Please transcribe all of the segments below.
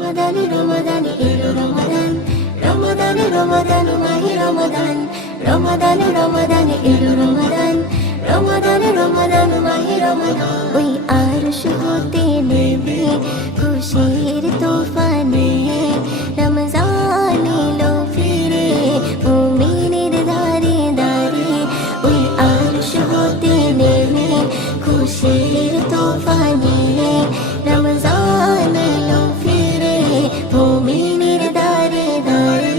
রমাদান রমাদান এলো রমাদান, রমাদান রমাদান মাহে রমাদান, রমাদান রমাদান এলো রমাদান, রমাদান রমাদান মাহে রমাদান। ওই আরশ হতে নেমে খুশির তুফানে রমজান এলো ফিরে মুমিনের দারে দারে। ওই আরশ হতে নেমে খুশির তুফানে রমজান এলো ফিরে মুমিনের দারে দারে।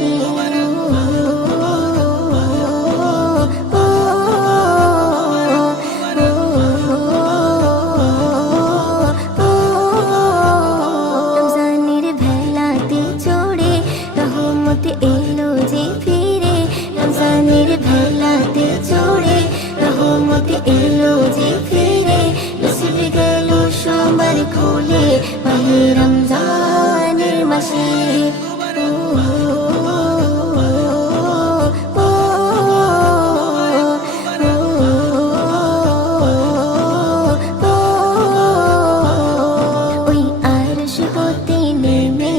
রমজানের ভেলাতে চড়ে রহমত এলো যে ফিরে, রমজানের ভেলাতে চড়ে রহমত এলো যে ফিরে। নসিব গেল সবার খুলে মাহে রমজানের মাসে। ওই আরশ হতে নেমে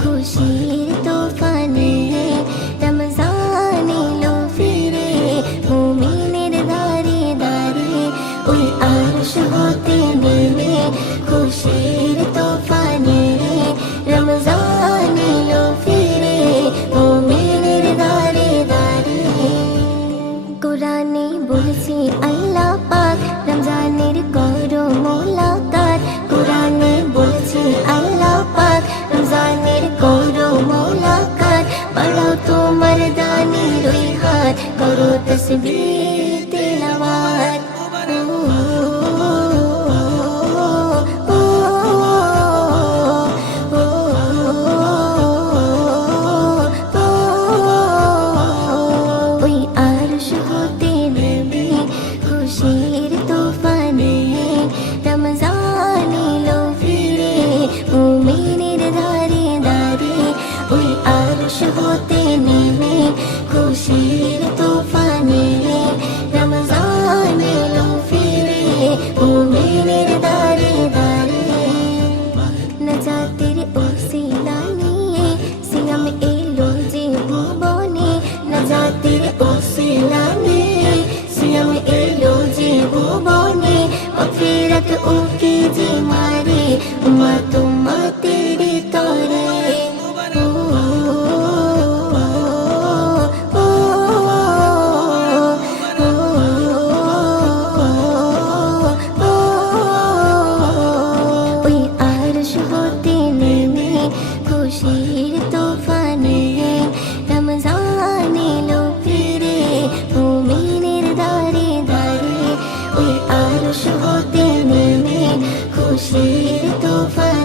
খুশির তুফানে রমজান এলো ফিরে মুমিনের দারে দারে। ওই আরশ হতে নেমে খুশির তুফানে রমজান এলো ফিরে মুমিনের দারে দারে। কোরআনে বলছে আল্লাহ পাক রমজানের করো মোলাকাত, কোরআনে বলছে আল্লাহ পাক রমজানের করো মোলাকাত। বাড়াও তোমার দানের ওই হাত, করো তাসবিহ তিলাওয়াত। ওই আরশ হতে নেমে খুশির তুফানে রমজান এলো ফিরে মুমিনের দারে দারে। ওই আরশ হতে নেমে খুশির তুফানে রমজান এলো ফিরে মুমিনের দারে দারে। নাজাতের ওসিলা নিয়ে সিয়াম এলো যে ভুবনে, নাজাতের ওসিলা নিয়ে সিয়াম এলো যে ভুবনে। মাগফিরাত ওকে যে মারে উম্মত উম্মতের তরে। ওই আরশ হতে নেমে খুশির তুফানে রমজান এলো ফিরে মুমিনের দারে দারে। ওই আরশ হতে নেমে খুশির তুফানে